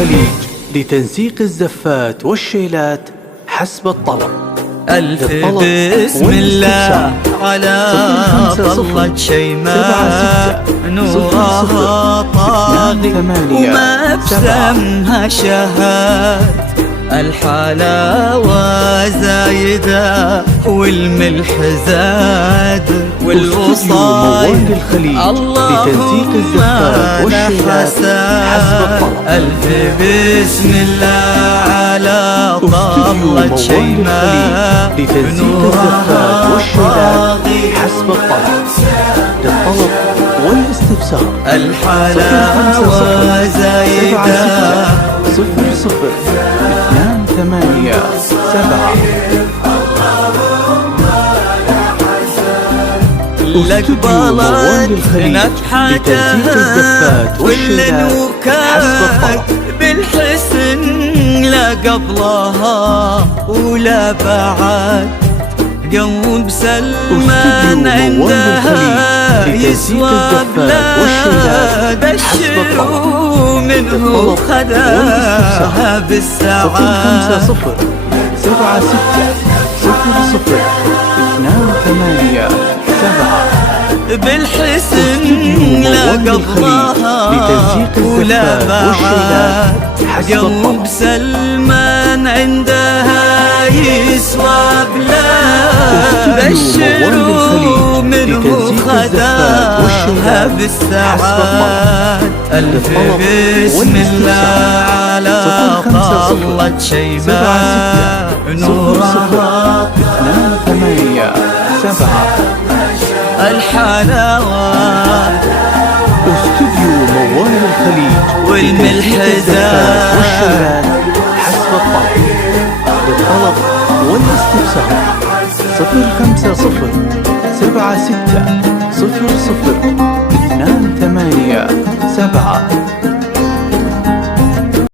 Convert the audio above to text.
الخليج لتنسيق الزفات والشيلات حسب الطلب. ألف بسم الله على طلة شيماء، نورها طاغي وما بسمها شهاد. الحلاوة زايدة والملح زاد والوصايد لتنسيق الزفات والشيلات حسب الطلب. ألف بسم الله على طلة شيماء، لتنسيق الزفات والشيلات حسب الطلب. للطلب والاستفسار الحلاوة زايدة 00-287. لك بلد نكحتها والنوكات بالحسن لا قبلها ولا بعد. قلب سلمان عندها يسوى بلاد الشرو منه خذاها بالساعات. 0-0-7-0-2-8-7 بالحسن لا قبلها ولا بعد. قلب سلمان عندها يسوى بلاد الشرو منه خذاها بالساعات. ألف بسم الله على طلة شيماء، نورها 2-8-7. الحلاوة استوديو موال الخليج والملح زاد والشيلات حسب الطلب. للطلب والاستفسار 050-76-00